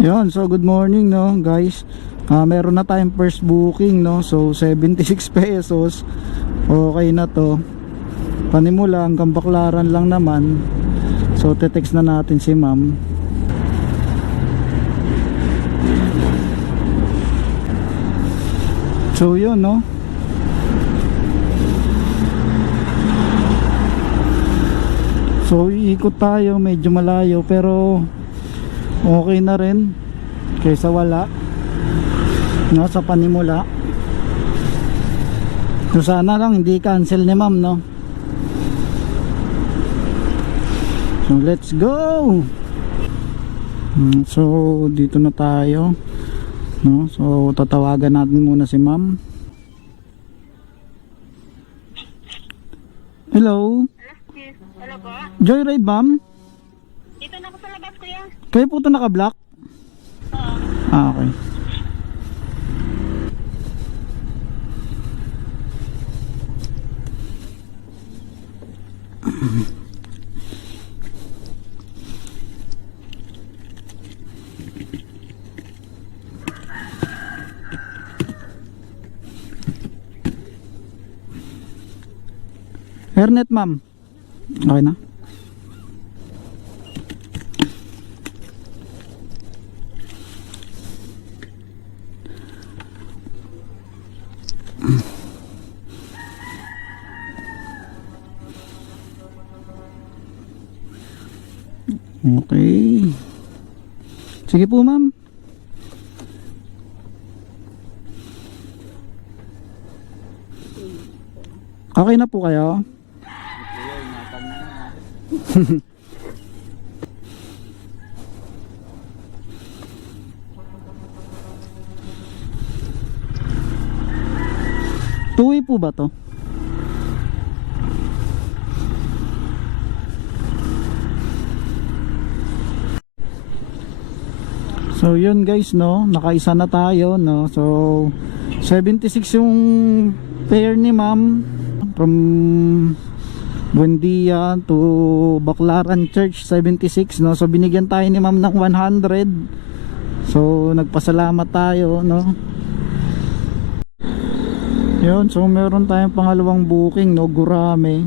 Yun, so good morning no guys. Meron na tayong first booking no. So 76 pesos. Okay na to. Panimula hanggang Baclaran lang naman. So te-text na natin si ma'am. So yun no. So iikot tayo, medyo malayo pero okay na rin kaysa wala no, sa panimula. So sana lang hindi cancel ni ma'am no. So let's go. So dito na tayo no. So tatawagan natin muna si ma'am. Hello. Hello po? Joyride ma'am? Dito na ako sa labas, kuya. Kayo po ito naka-block? Oo. Okay. Hairnet ma'am. Okay na. Okay. Sige po ma'am. Okay na po kayo? Two-way po ba to? So yun guys no, nakaisa na tayo no. So 76 yung fare ni ma'am from Buendia to Baclaran Church, 76 no. So binigyan tayo ni ma'am ng 100. So nagpasalamat tayo no. Yun, so meron tayong pangalawang booking no, Gurame.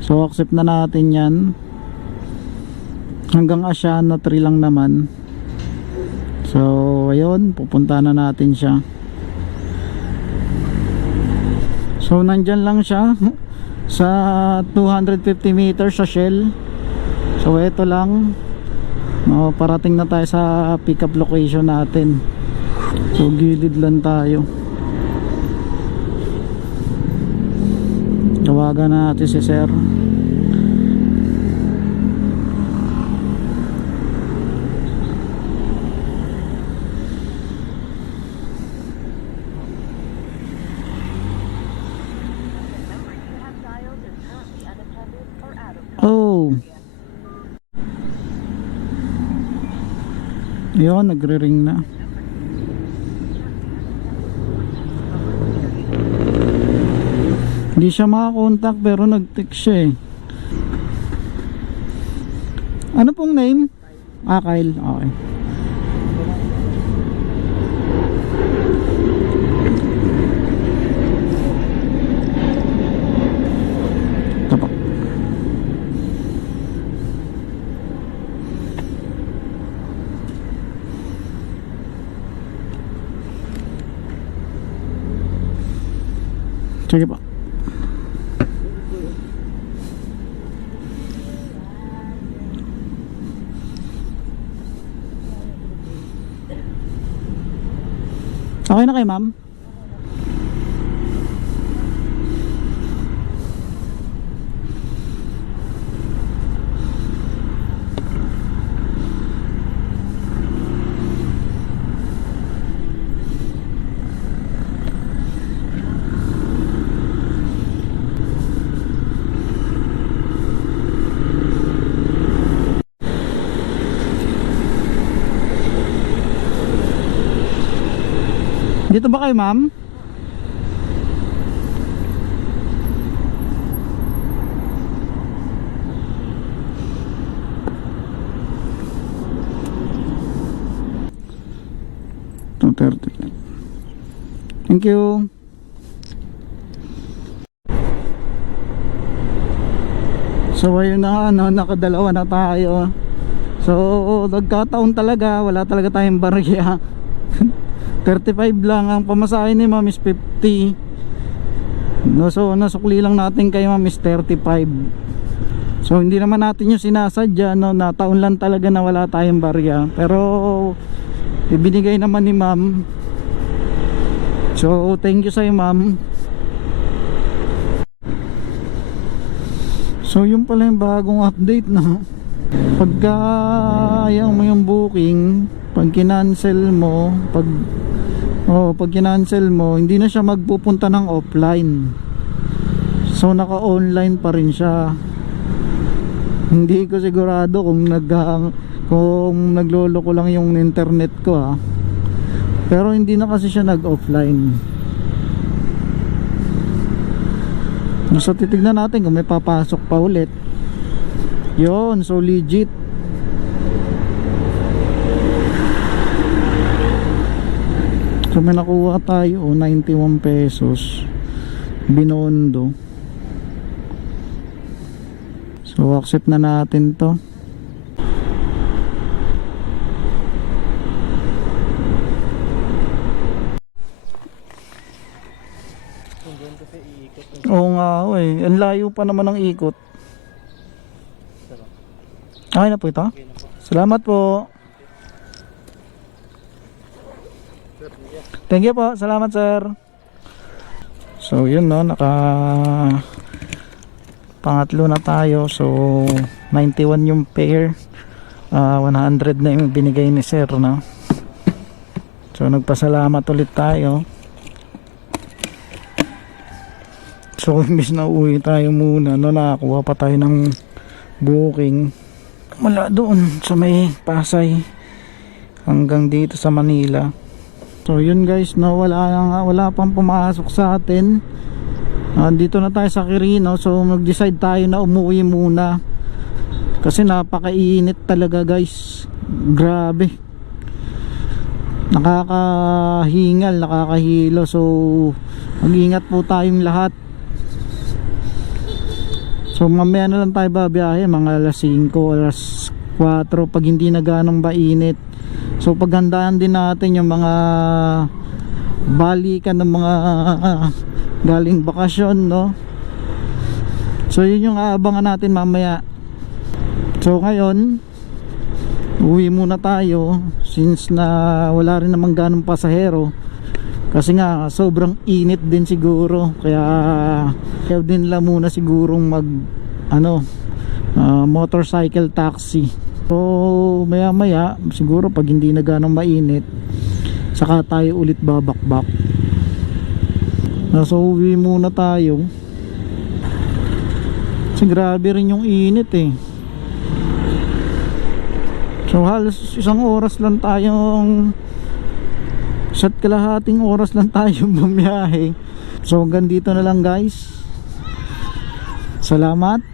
So accept na natin yan. Hanggang Asiana 3 lang naman. So ayun, pupunta na natin siya. So nandyan lang siya sa 250 meters sa Shell. So ito lang no, parating na tayo sa pick up location natin. So gilid lang tayo. Tawagan natin si sir. Oh. Yun, nagre-ring na. Hindi siya makakontak pero nag-text siya eh. Ano pong name? Kyle. Okay. Tapak. Sige pa. Okay na kayo ma'am? Dito ba kayo ma'am? 230. Thank you. So ayun na, nakadalawa na tayo. So nagkataon talaga, wala talaga tayong barya. 35 lang ang pamasahe ni ma'am is 50. No, so nasukli lang natin kay ma'am is 35. So hindi naman natin yung sinasadya, no, na taon lang talaga na wala tayong barya. Pero ibinigay naman ni ma'am. So thank you sa iyo ma'am. So yun pala yung bagong update, no. Pagka ayaw mo yung booking, pag kinancel mo, pag kinancel mo, hindi na siya magpupunta ng offline. So naka-online pa rin siya. Hindi ko sigurado kung nagloloko lang yung internet ko, pero hindi na kasi siya nag-offline. So titignan natin kung may papasok pa ulit. Yun, so legit. So may nakuha tayo 91 pesos Binondo. So accept na natin to. Oo nga, ang layo pa naman ng ikot. Okay na po ito. Salamat po. Thank you po. Salamat sir. So yun, no, pangatlo na tayo. So 91 yung pair, 100 na yung binigay ni sir, no? So nagpasalamat ulit tayo. So imbis na uwi tayo muna, no, nakakuha pa tayo ng booking mula doon sa may Pasay hanggang dito sa Manila. So yun guys, no, wala pang pumasok sa atin. Dito na tayo sa Quirino. So mag-decide tayo na umuwi muna kasi napakainit talaga guys. Grabe, nakakahingal, nakakahilo. So mag-ingat po tayong lahat. So mamaya na lang tayo babiyahe, mga alas 5, alas 4 pag hindi na ganong mainit. So paghandaan din natin yung mga balikan ng mga galing bakasyon, no. So yun yung aabangan natin mamaya. So ngayon uwi muna tayo since na wala rin namang ganong pasahero. Kasi nga sobrang init din siguro, kaya din lang muna sigurong mag motorcycle taxi. So maya maya siguro pag hindi na ganong mainit, saka tayo ulit babakbak. So uwi muna tayo kasi grabe rin yung init eh. So halos isang oras lang tayong, isa't kalahating oras lang tayo bumiyahe. So hanggang dito na lang guys. Salamat.